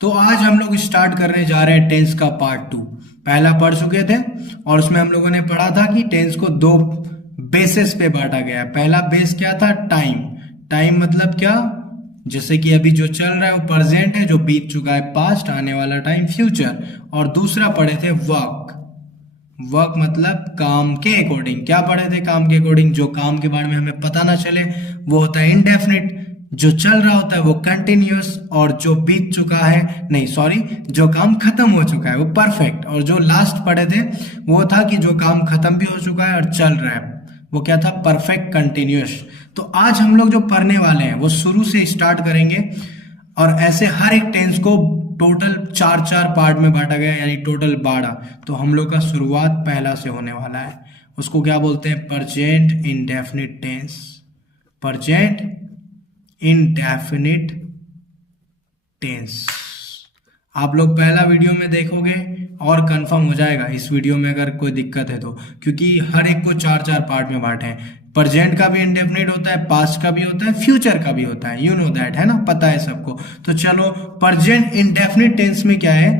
तो आज हम लोग स्टार्ट करने जा रहे हैं टेंस का पार्ट 2। पहला पढ़ चुके थे और उसमें हम लोगों ने पढ़ा था कि टेंस को दो बेसिस पे बांटा गया है। पहला बेस क्या था? टाइम। टाइम मतलब क्या? जैसे कि अभी जो चल रहा है वो प्रेजेंट है, जो बीत चुका है पास्ट, आने वाला टाइम फ्यूचर। और दूसरा पढ़े थे वर्क। वर्क मतलब काम के अकॉर्डिंग। क्या पढ़े थे? काम के अकॉर्डिंग। जो काम के बारे में हमें पता ना चले वो होता है इनडेफिनिट, जो चल रहा होता है वो कंटिन्यूअस, और जो बीत चुका है, नहीं सॉरी, जो काम खत्म हो चुका है वो परफेक्ट। और जो लास्ट पढ़े थे वो था कि जो काम खत्म भी हो चुका है और चल रहा है वो क्या था? Perfect continuous. तो आज हम लोग जो पढ़ने वाले हैं वो शुरू से स्टार्ट करेंगे, और ऐसे हर एक टेंस को टोटल चार चार पार्ट में बांटा गया, यानी टोटल 12। तो हम लोग का शुरुआत पहला से होने वाला है। उसको क्या बोलते हैं? Present indefinite tense. Present indefinite tense. आप लोग पहला वीडियो में देखोगे और कंफर्म हो जाएगा इस वीडियो में अगर कोई दिक्कत है तो, क्योंकि हर एक को चार चार पार्ट में बांटे हैं। प्रेजेंट का भी इंडेफिनिट होता है, पास्ट का भी होता है, फ्यूचर का भी होता है। यू नो दैट, है ना? पता है सबको। तो चलो, प्रेजेंट इंडेफिनिट टेंस में क्या है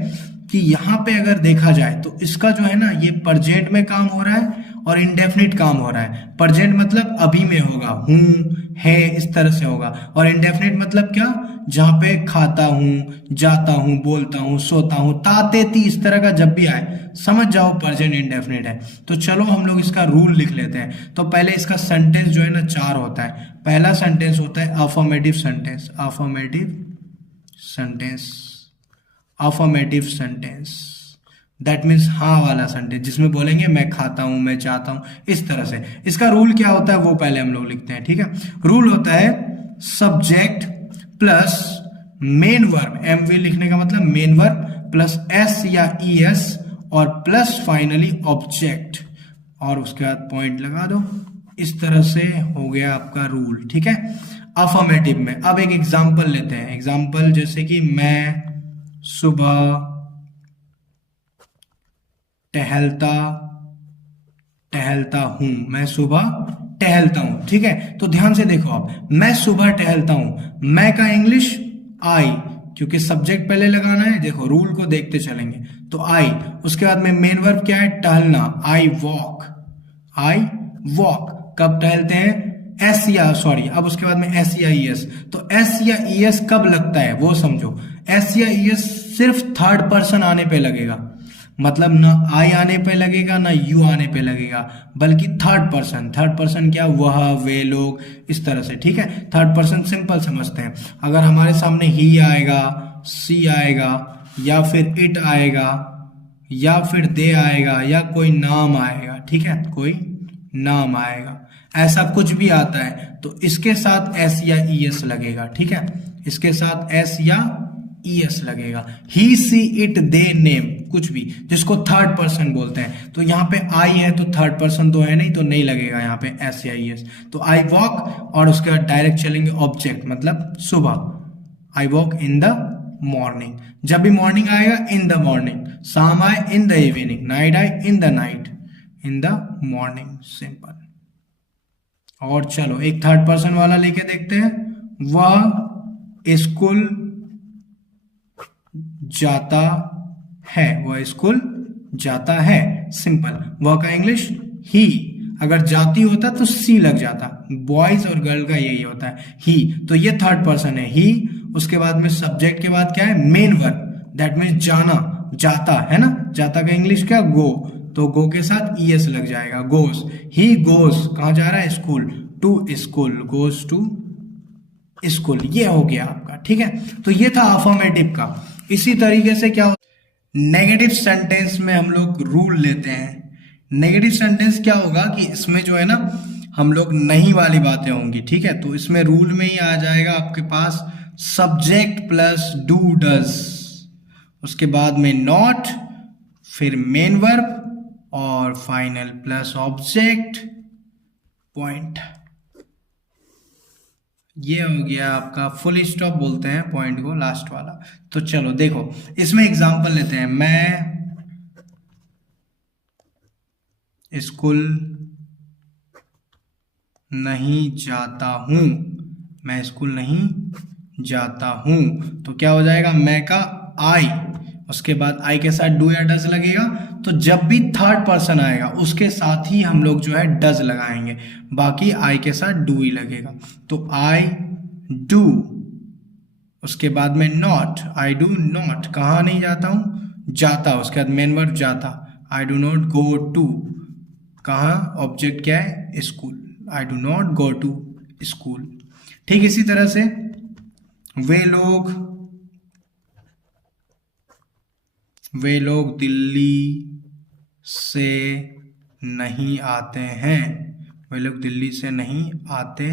कि यहाँ पे अगर देखा जाए तो इसका जो है ना, ये प्रेजेंट में काम हो रहा है और इंडेफिनिट काम हो रहा है। प्रेजेंट मतलब अभी में होगा, हूं, है, इस तरह से होगा। और इंडेफिनिट मतलब क्या? जहां पे खाता हूं, जाता हूं, बोलता हूं, सोता हूं, ताते ती, इस तरह का जब भी आए समझ जाओ प्रेजेंट इंडेफिनिट है। तो चलो हम लोग इसका रूल लिख लेते हैं। तो पहले इसका सेंटेंस जो है ना, चार होता है। पहला सेंटेंस होता है affirmative sentence. Affirmative sentence. Affirmative sentence that means हाँ वाला सेंटेंस, जिसमें बोलेंगे मैं खाता हूं, मैं चाहता हूं, इस तरह से। इसका रूल क्या होता है वो पहले हम लोग लिखते हैं, ठीक है? रूल होता है subject plus main verb. MV लिखने का मतलब मेन वर्ब प्लस एस या ई एस, और प्लस फाइनली ऑब्जेक्ट, और उसके बाद पॉइंट लगा दो। इस तरह से हो गया आपका रूल, ठीक है? अफर्मेटिव में अब एक एग्जांपल लेते हैं। एग्जांपल जैसे कि मैं सुबह टहलता टहलता हूं। मैं सुबह टहलता हूं, ठीक है? तो ध्यान से देखो, आप मैं सुबह टहलता हूं, मैं का इंग्लिश आई, क्योंकि सब्जेक्ट पहले लगाना है। देखो रूल को देखते चलेंगे। तो आई, उसके बाद में मेन वर्ब क्या है? टहलना। I walk. I walk. कब टहलते हैं? एस या सॉरी, अब उसके बाद में एस या ई एस। तो एस या ई एस कब लगता है वो समझो। एस या ई एस सिर्फ थर्ड पर्सन आने पे लगेगा, मतलब ना आई आने पे लगेगा ना यू आने पे लगेगा, बल्कि थर्ड पर्सन। थर्ड पर्सन क्या? वह, वे, लोग, इस तरह से, ठीक है? थर्ड पर्सन सिंपल समझते हैं। अगर हमारे सामने ही आएगा, सी आएगा, या फिर इट आएगा, या फिर दे आएगा, या कोई नाम आएगा, ठीक है? कोई नाम आएगा, ऐसा कुछ भी आता है तो इसके साथ एस या ई एस लगेगा, ठीक है? इसके साथ एस या ई एस लगेगा। ही, सी, इट, दे, नेम, कुछ भी जिसको थर्ड पर्सन बोलते हैं। तो यहाँ पे आई है तो थर्ड पर्सन तो है नहीं, तो नहीं लगेगा यहाँ पे एस या ई एस। तो आई वॉक, और उसके बाद डायरेक्ट चलेंगे ऑब्जेक्ट, मतलब सुबह। I walk in the morning. जब भी मॉर्निंग आएगा इन द मॉर्निंग, शाम आए इन द इवनिंग, नाइट आए in the night, in the morning, simple. और चलो एक थर्ड पर्सन वाला लेके देखते हैं। वह स्कूल जाता है। वह स्कूल जाता है, सिंपल। वह का इंग्लिश ही। अगर जाती होता तो सी लग जाता। बॉयज और गर्ल का यही होता है, ही। तो ये थर्ड पर्सन है, ही। उसके बाद में सब्जेक्ट के बाद क्या है? मेन वर्ब, दैट मीन्स जाना, जाता, है ना? जाता का इंग्लिश क्या? गो। तो गो के साथ ई एस लग जाएगा, गोस। ही गोस, कहाँ जा रहा है? School. To school, goes to school. ये हो गया आपका, ठीक है? तो ये था अफर्मेटिव का। इसी तरीके से क्या होता है, नेगेटिव सेंटेंस में हम लोग रूल लेते हैं। नेगेटिव सेंटेंस क्या होगा कि इसमें जो है ना, हम लोग नहीं वाली बातें होंगी, ठीक है? तो इसमें रूल में ही आ जाएगा आपके पास सब्जेक्ट प्लस डू डज, उसके बाद में नॉट, फिर मेन वर्ब, और फाइनल प्लस ऑब्जेक्ट, पॉइंट। ये हो गया आपका फुल स्टॉप बोलते हैं पॉइंट को, लास्ट वाला। तो चलो देखो, इसमें एग्जांपल लेते हैं। मैं स्कूल नहीं जाता हूं। मैं स्कूल नहीं जाता हूं, तो क्या हो जाएगा? मैं का आई, उसके बाद आई के साथ डू या डज लगेगा। तो जब भी थर्ड पर्सन आएगा उसके साथ ही हम लोग जो है डज लगाएंगे, बाकी आई के साथ डू ही लगेगा। तो आई डू, उसके बाद में नॉट, आई डू नॉट, कहाँ नहीं जाता हूँ, जाता, उसके बाद मेन वर्ब जाता, I do not go to, कहाँ ऑब्जेक्ट क्या है, school, I do not go to school. ठीक इसी तरह से वे लोग दिल्ली से नहीं आते हैं, वे लोग दिल्ली से नहीं आते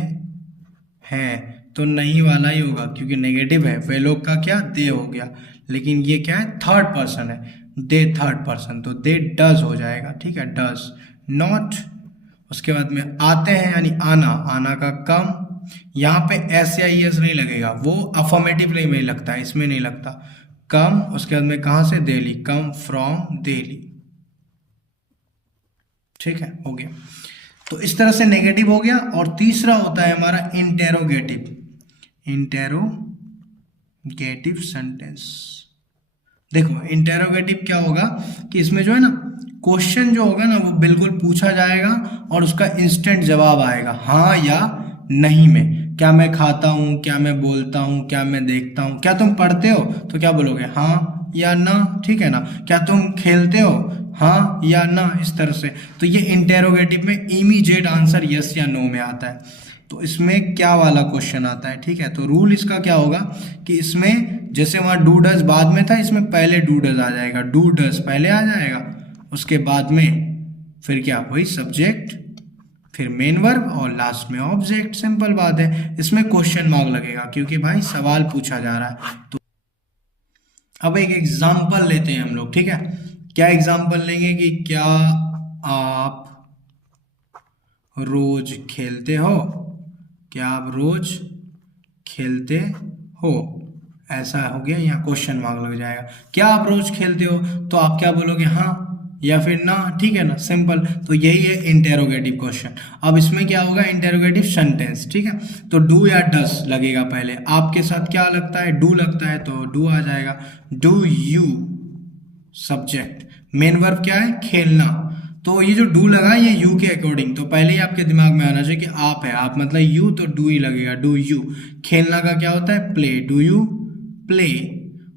हैं, तो नहीं वाला ही होगा क्योंकि नेगेटिव है। वे लोग का क्या, दे हो गया, लेकिन ये क्या है, थर्ड पर्सन है, दे थर्ड पर्सन, तो दे डज हो जाएगा। ठीक है, डज नॉट। उसके बाद में आते हैं यानी आना, आना का कम, यहाँ पे एस या एस नहीं लगेगा, वो अफर्मेटिव में लगता है, इसमें नहीं लगता, कम। उसके बाद में कहाँ से, दिल्ली, कम फ्रॉम दिल्ली। ठीक है, हो गया। तो इस तरह से नेगेटिव हो गया। और तीसरा होता है हमारा इंटेरोगेटिव, इंटेरोगेटिव सेंटेंस। देखो इंटेरोगेटिव क्या होगा कि इसमें जो है ना क्वेश्चन जो होगा ना वो बिल्कुल पूछा जाएगा और उसका इंस्टेंट जवाब आएगा हाँ या नहीं में। क्या मैं खाता हूँ, क्या मैं बोलता हूँ, क्या मैं देखता हूँ। क्या तुम पढ़ते हो, तो क्या बोलोगे, हाँ या ना, ठीक है ना। क्या तुम खेलते हो, हाँ या ना, इस तरह से। तो ये इंटेरोगेटिव में इमीडिएट आंसर यस या नो में आता है। तो इसमें क्या वाला क्वेश्चन आता है, ठीक है। तो रूल इसका क्या होगा कि इसमें जैसे वहाँ डू डज बाद में था, इसमें पहले डू डज आ जाएगा, डू डज पहले आ जाएगा, उसके बाद में फिर क्या, वही सब्जेक्ट, फिर मेन वर्ब और लास्ट में ऑब्जेक्ट। सिंपल बात है। इसमें क्वेश्चन मार्क लगेगा क्योंकि भाई सवाल पूछा जा रहा है। तो अब एक एग्जाम्पल लेते हैं हम लोग, ठीक है। क्या एग्जाम्पल लेंगे कि क्या आप रोज खेलते हो, क्या आप रोज खेलते हो, ऐसा हो गया, यहाँ क्वेश्चन मार्क लग जाएगा। क्या आप रोज खेलते हो, तो आप क्या बोलोगे, हाँ या फिर ना, ठीक है ना, सिंपल। तो यही है इंटेरोगेटिव क्वेश्चन। अब इसमें क्या होगा, इंटेरोगेटिव सेंटेंस, ठीक है। तो डू या डस लगेगा पहले, आपके साथ क्या लगता है, डू लगता है तो डू आ जाएगा। Do you subject, main verb क्या है, खेलना। तो ये जो डू लगा ये यू के अकॉर्डिंग, तो पहले ही आपके दिमाग में आना चाहिए कि आप है, आप मतलब यू, तो डू ही लगेगा, डू यू। खेलना का क्या होता है, प्ले, डू यू प्ले।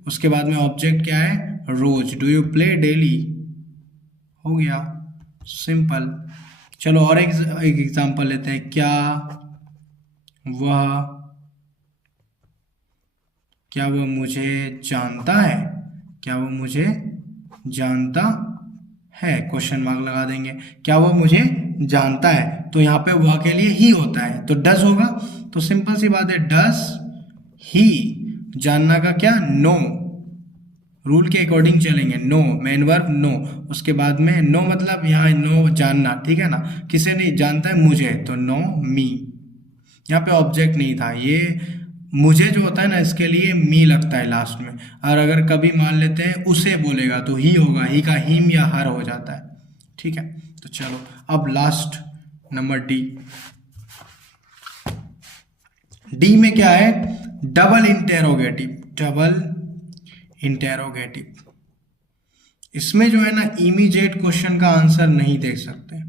उसके बाद में ऑब्जेक्ट क्या है, रोज, डू यू प्ले डेली, हो गया, सिंपल। चलो और एक एग्जांपल लेते हैं। क्या वह मुझे जानता है, क्या वो मुझे जानता है, क्वेश्चन मार्क लगा देंगे। क्या वो मुझे जानता है, तो यहाँ पे वह के लिए ही होता है तो डज होगा। तो सिंपल सी बात है, डज ही। जानना का क्या, नो, रूल के अकॉर्डिंग चलेंगे, नो मेन वर्ब नो। उसके बाद में नो मतलब यहाँ नो जानना, ठीक है ना। किसे नहीं जानता है, मुझे, तो नो मी। यहाँ पे ऑब्जेक्ट नहीं था, ये मुझे जो होता है ना इसके लिए मी लगता है लास्ट में। और अगर कभी मान लेते हैं उसे बोलेगा तो ही होगा, ही का हिम या हर हो जाता है, ठीक है। तो चलो अब लास्ट नंबर डी। डी में क्या है, डबल इंटेरोगेटिव, डबल इंटेरोगेटिव। इसमें जो है ना इमीडिएट क्वेश्चन का आंसर नहीं देख सकते,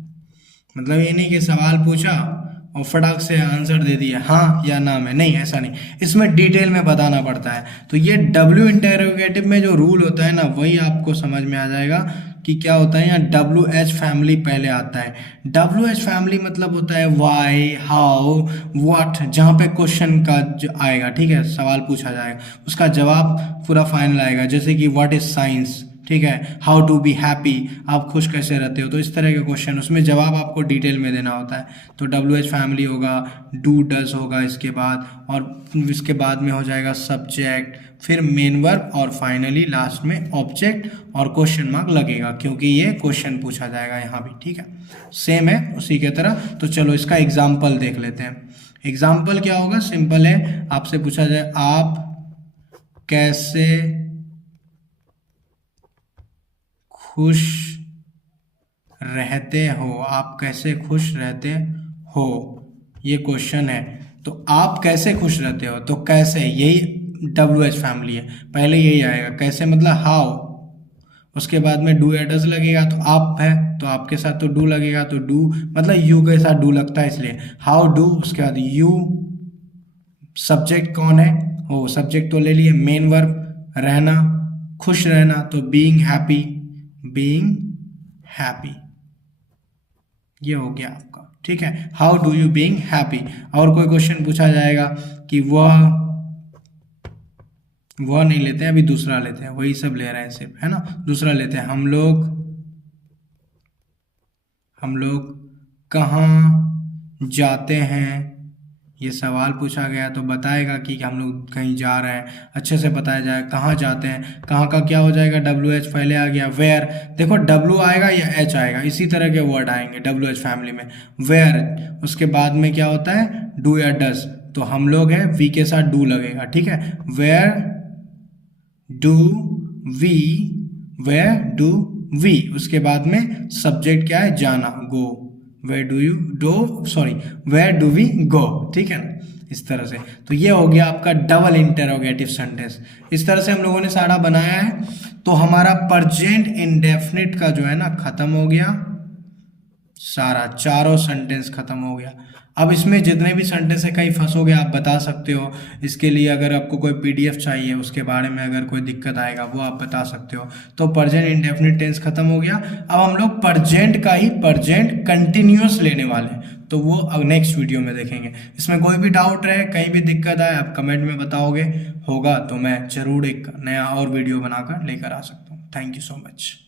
मतलब ये नहीं कि सवाल पूछा और फटाक से आंसर दे दिया हाँ या ना में, नहीं, ऐसा नहीं। इसमें डिटेल में बताना पड़ता है। तो ये डब्ल्यू इंटेरोगेटिव में जो रूल होता है ना वही आपको समझ में आ जाएगा कि क्या होता है। यहाँ डब्ल्यू एच फैमिली पहले आता है। डब्ल्यू एच फैमिली मतलब होता है वाई, हाउ, व्हाट, जहाँ पे क्वेश्चन का आएगा, ठीक है, सवाल पूछा जाएगा, उसका जवाब पूरा फाइनल आएगा। जैसे कि व्हाट इज साइंस, ठीक है, हाउ टू बी हैप्पी, आप खुश कैसे रहते हो। तो इस तरह के क्वेश्चन, उसमें जवाब आपको डिटेल में देना होता है। तो डब्ल्यू एच फैमिली होगा, डू डज होगा इसके बाद, और इसके बाद में हो जाएगा सब्जेक्ट, फिर मेन वर्ब, और फाइनली लास्ट में ऑब्जेक्ट और क्वेश्चन मार्क लगेगा क्योंकि ये क्वेश्चन पूछा जाएगा यहाँ भी, ठीक है। सेम है उसी के तरह। तो चलो इसका एग्जाम्पल देख लेते हैं। एग्जाम्पल क्या होगा, सिंपल है, आपसे पूछा जाए आप कैसे खुश रहते हो, आप कैसे खुश रहते हो, ये क्वेश्चन है। तो आप कैसे खुश रहते हो, तो कैसे, यही WH फैमिली है, पहले यही आएगा। कैसे मतलब हाउ, उसके बाद में डू या डज लगेगा तो आप है तो आपके साथ तो डू लगेगा, तो डू मतलब यू के साथ डू लगता है इसलिए हाउ डू। उसके बाद यू, सब्जेक्ट कौन है, ओ सब्जेक्ट तो ले लिए। मेन वर्ब रहना, खुश रहना, तो बीइंग हैप्पी, बीइंग हैप्पी, ये हो गया आपका। ठीक है, how do you being happy. और कोई क्वेश्चन पूछा जाएगा कि वह नहीं लेते हैं, अभी दूसरा लेते हैं, वही सब ले रहे हैं सिर्फ, है ना। दूसरा लेते हैं, हम लोग कहाँ जाते हैं। ये सवाल पूछा गया तो बताएगा कि हम लोग कहीं जा रहे हैं, अच्छे से बताया जाए कहाँ जाते हैं। कहाँ का क्या हो जाएगा, WH पहले आ गया। वेयर, देखो W आएगा या H आएगा, इसी तरह के वर्ड आएंगे WH फैमिली में। वेयर, उसके बाद में क्या होता है, डू या डज, तो हम लोग हैं वी के साथ डू लगेगा। ठीक है, where do we, where do we, उसके बाद में सब्जेक्ट क्या है, जाना, go, where do you do sorry where do we go. ठीक है ना, इस तरह से। तो ये हो गया आपका डबल इंटरोगेटिव सेंटेंस। इस तरह से हम लोगों ने सारा बनाया है। तो हमारा प्रेजेंट इंडेफिनिट का जो है ना खत्म हो गया, सारा चारों सेंटेंस खत्म हो गया। अब इसमें जितने भी सेंटेंस है कहीं फंसोगे आप बता सकते हो। इसके लिए अगर आपको कोई PDF चाहिए, उसके बारे में अगर कोई दिक्कत आएगा वो आप बता सकते हो। तो प्रेजेंट इंडेफिनिट टेंस खत्म हो गया। अब हम लोग प्रेजेंट का ही प्रेजेंट कंटिन्यूअस लेने वाले हैं, तो वो अब नेक्स्ट वीडियो में देखेंगे। इसमें कोई भी डाउट रहे, कहीं भी दिक्कत आए, आप कमेंट में बताओगे, होगा तो मैं जरूर एक नया और वीडियो बनाकर लेकर आ सकता हूँ। Thank you so much.